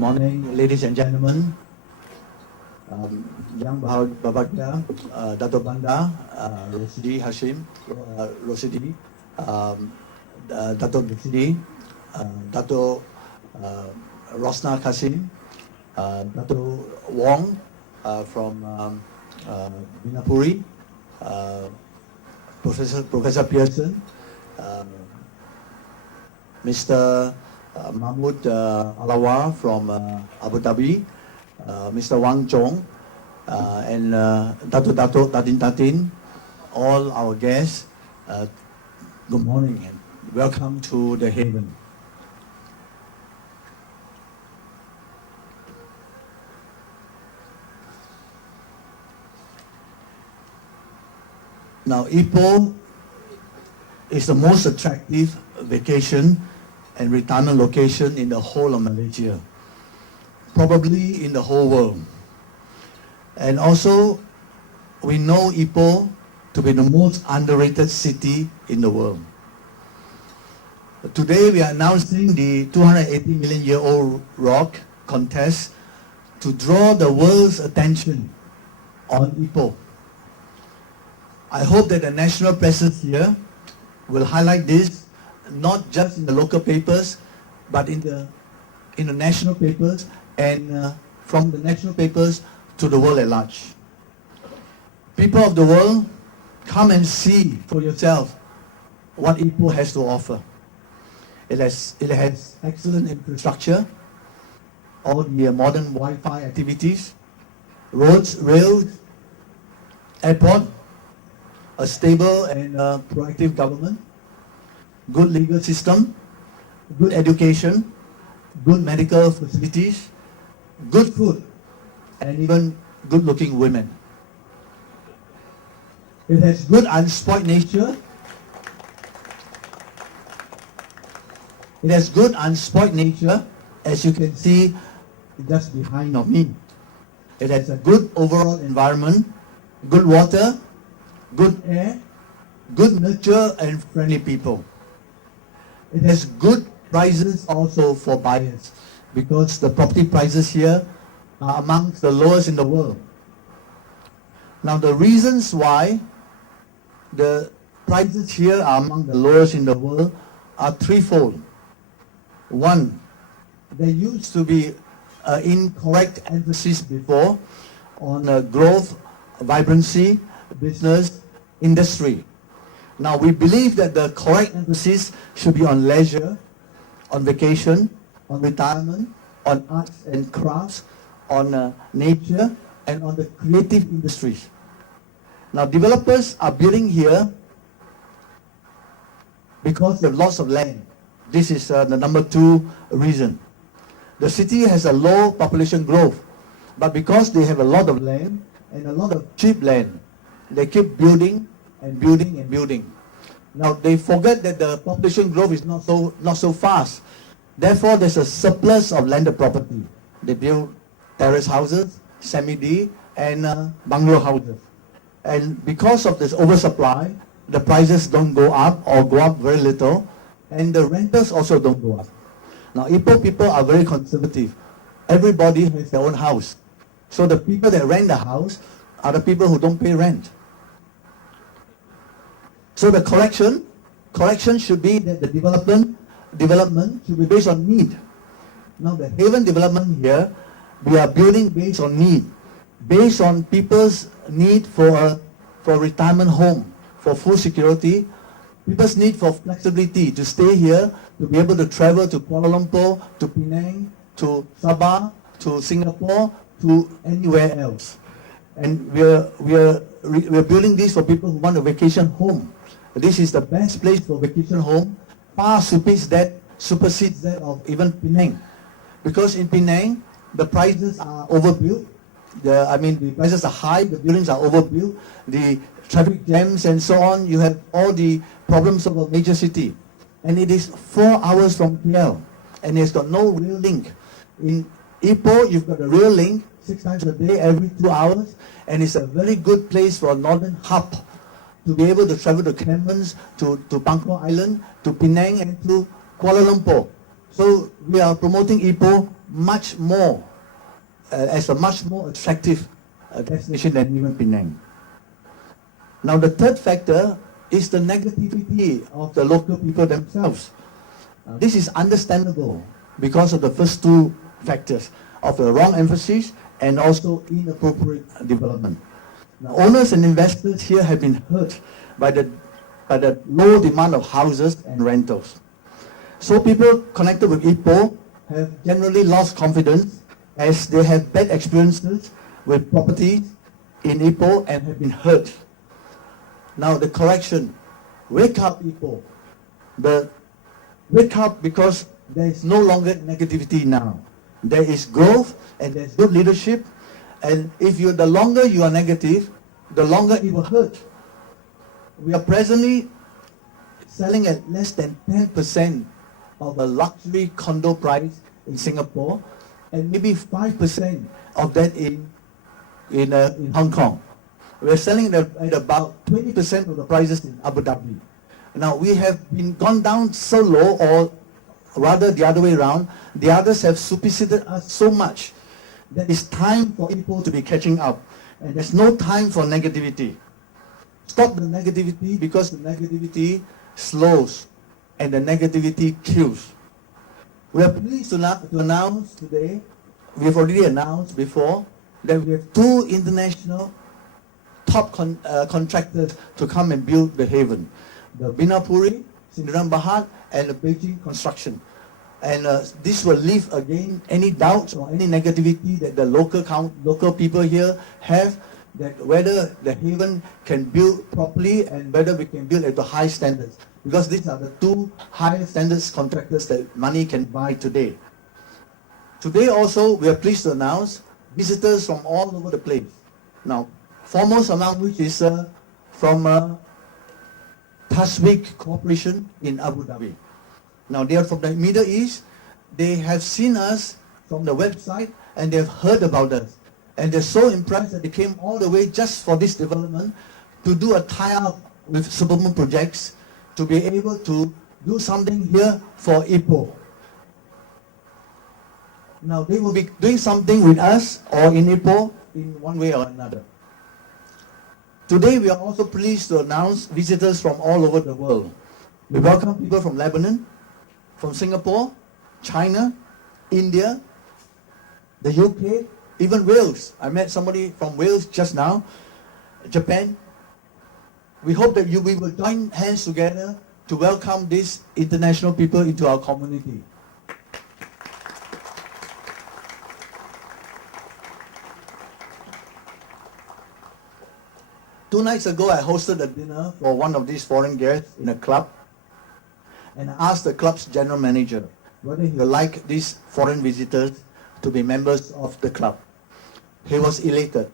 morning, ladies and gentlemen. Yang Babakda, Dato Banda, Rosidi Hashim, Rosidi, Dato Rosidi, Dato Rosna Kasim, Dato Wong from Vinapuri, Professor Pearson, Mr. Mahmoud Alawar from Abu Dhabi, Mr. Wang Chong, and Dato Tatin, all our guests. Good morning and welcome to the Haven. Now, Ipoh is the most attractive vacation and retirement location in the whole of Malaysia, probably in the whole world. And also, we know Ipoh to be the most underrated city in the world. Today, we are announcing the 280 million year old rock contest to draw the world's attention on Ipoh. I hope that the national presses here will highlight this, not just in the local papers, but in the national papers, and from the national papers to the world at large. People of the world, come and see for yourself what Ipoh has to offer. It has excellent infrastructure, all the modern Wi-Fi activities, roads, rails, airport, a stable and proactive government, good legal system, good education, good medical facilities, good food, and even good-looking women. It has good unspoiled nature. It has good unspoiled nature, as you can see just behind of me. It has a good overall environment, good water, good air, good nurture and friendly people. It has good prices also for buyers, because the property prices here are amongst the lowest in the world. Now, the reasons why the prices here are among the lowest in the world are threefold. One, there used to be an incorrect emphasis before on growth, vibrancy, business, industry. Now, we believe that the correct emphasis should be on leisure, on vacation, on retirement, on arts and crafts, on nature, and on the creative industries. Now, developers are building here because they have lots of land. This is the number two reason. The city has a low population growth, but because they have a lot of land and a lot of cheap land, they keep building and building and building. Now, they forget that the population growth is not so fast. Therefore, there's a surplus of landed property. They build terrace houses, semi-D, and bungalow houses. And because of this oversupply, the prices don't go up or go up very little, and the rentals also don't go up. Now, Ipoh people are very conservative. Everybody has their own house. So the people that rent the house are the people who don't pay rent. So the correction should be that the development should be based on need. Now, the Haven development here, we are building based on need, based on people's need for retirement home, for food security, people's need for flexibility to stay here, to be able to travel to Kuala Lumpur, to Penang, to Sabah, to Singapore, to anywhere else. And we're building this for people who want a vacation home. This is the best place for vacation home, far supersedes that of even Penang. Because in Penang, the prices are overbuilt. The prices are high, the buildings are overbuilt, the traffic jams and so on. You have all the problems of a major city. And it is 4 hours from KL, and it's got no real link. In Ipoh, you've got a real link, 6 times a day, every 2 hours, and it's a very good place for a northern hub to be able to travel to Cairns, to Bangkok Island, to Penang, and to Kuala Lumpur. So we are promoting Ipoh much more, as a much more attractive destination than even Penang. Now the third factor is the negativity of the local people themselves. This is understandable because of the first two factors of the wrong emphasis and also inappropriate development. Now, owners and investors here have been hurt by the low demand of houses and rentals. So people connected with Ipoh have generally lost confidence as they have bad experiences with properties in Ipoh and have been hurt. Now the correction, wake up Ipoh. Wake up because there is no longer negativity now. There is growth and there's good leadership, and if the longer you are negative, the longer it will hurt. We are presently selling at less than 10% of a luxury condo price in Singapore, and maybe 5% of that in Hong Kong. We are selling at about 20% of the prices in Abu Dhabi. Now we have gone down so low, or rather the other way around. The others have superseded us so much that it's time for Ipoh to be catching up, and there's no time for negativity. Stop the negativity, because the negativity slows and the negativity kills. We are pleased to announce today, we have already announced before, that we have two international top contractors to come and build the Haven. The Bina Puri, Sdn Bhd, and the Beijing Construction. And this will leave again any doubts or any negativity that the local people here have, that whether the Haven can build properly and whether we can build at the high standards. Because these are the two high standards contractors that money can buy today. Today also, we are pleased to announce visitors from all over the place. Now, foremost among which is from Tashwiq Corporation in Abu Dhabi. Now they are from the Middle East. They have seen us from the website and they have heard about us. And they're so impressed that they came all the way just for this development to do a tie-up with Supermoon Projects to be able to do something here for Ipoh. Now they will be doing something with us or in Ipoh in one way or another. Today we are also pleased to announce visitors from all over the world. We welcome people from Lebanon, from Singapore, China, India, the UK, even Wales. I met somebody from Wales just now, Japan. We hope that we will join hands together to welcome these international people into our community. Two nights ago, I hosted a dinner for one of these foreign guests in a club, and I asked the club's general manager whether he would like these foreign visitors to be members of the club. He was elated,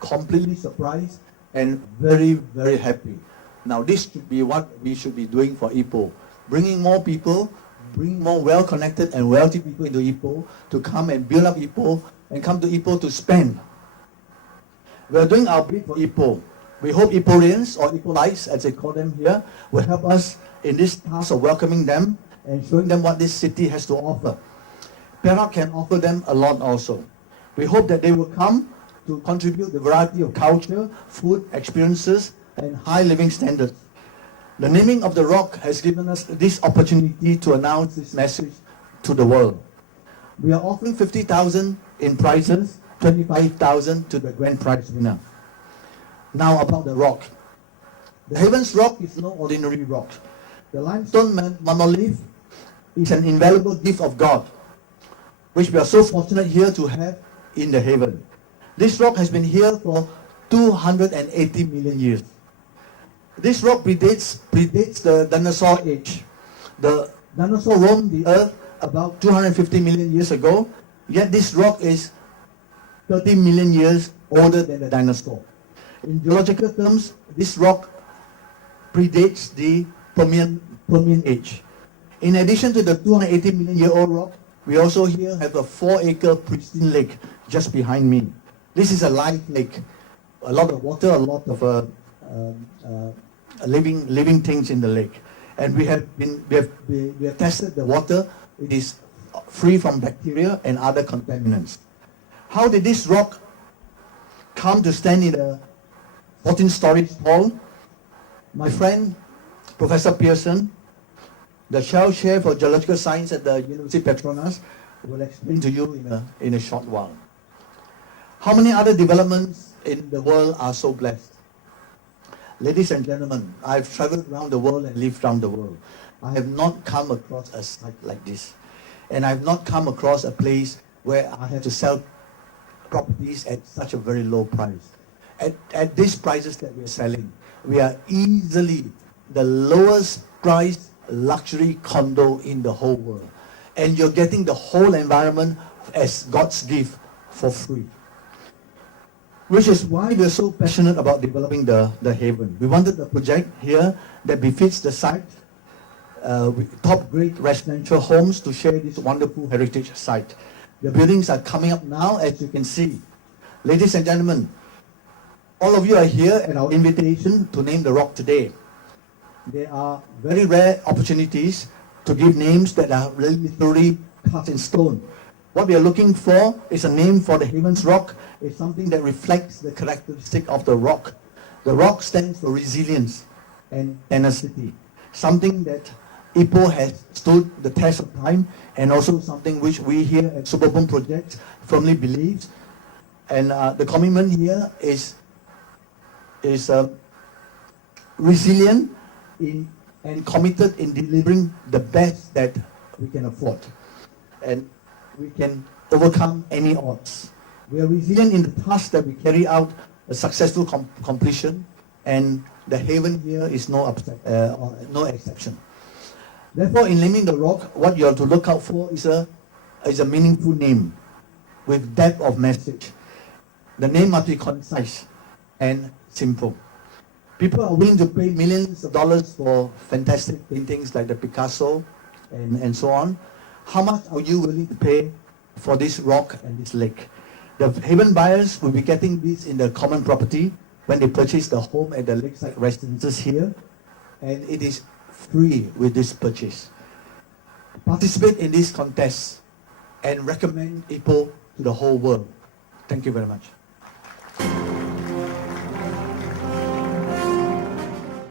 completely surprised, and very, very happy. Now this should be what we should be doing for Ipoh, bringing more people, bring more well-connected and wealthy people into Ipoh to come and build up Ipoh and come to Ipoh to spend. We are doing our bit for Ipoh. We hope Ipohians, or Ipohites as they call them here, will help us in this task of welcoming them and showing them what this city has to offer. Perak can offer them a lot also. We hope that they will come to contribute the variety of culture, food, experiences, and high living standards. The naming of the rock has given us this opportunity to announce this message to the world. We are offering 50,000 in prizes, 25,000 to the grand prize winner. Now about the rock. The Heavens Rock is no ordinary rock. The limestone monolith is an invaluable gift of God, which we are so fortunate here to have in the Haven. This rock has been here for 280 million years. This rock predates the dinosaur age. The dinosaur roamed the earth about 250 million years ago, yet this rock is 30 million years older than the dinosaur. In geological terms, this rock predates the Permian age. In addition to the 280 million year old rock, we also here have a 4-acre pristine lake just behind me. This is a live lake. A lot of water, a lot of living things in the lake. And we have tested the water. It is free from bacteria and other contaminants. How did this rock come to stand in a 14-story hall? My friend, Professor Pearson, the Shell Chair for Geological Science at the University of Petronas, will explain to you in a short while. How many other developments in the world are so blessed? Ladies and gentlemen, I've traveled around the world and lived around the world. I have not come across a site like this. And I've not come across a place where I have to sell properties at such a very low price. At these prices that we're selling, we are easily the lowest priced luxury condo in the whole world. And you're getting the whole environment as God's gift for free. Which is why we're so passionate about developing the haven. We wanted a project here that befits the site, with top-grade residential homes to share this wonderful heritage site. The buildings are coming up now, as you can see. Ladies and gentlemen, all of you are here at our invitation to name the rock today. There are very rare opportunities to give names that are really literally cut in stone. What we are looking for is a name for the Haven's Rock. It's something that reflects the characteristic of the rock. The rock stands for resilience and tenacity. Something that Ipoh has stood the test of time, and also something which we here at Superboom Project firmly believe. And the commitment here is resilient and committed in delivering the best that we can afford. And we can overcome any odds. We are resilient in the task that we carry out a successful completion, and the haven here is no exception. Therefore, in naming the rock, what you have to look out for is a meaningful name with depth of message. The name must be concise and simple. People are willing to pay millions of dollars for fantastic paintings like the Picasso and so on. How much are you willing to pay for this rock and this lake? The haven buyers will be getting this in the common property when they purchase the home at the lakeside residences here, and it is free with this purchase. Participate in this contest and recommend Ipoh to the whole world. Thank you very much.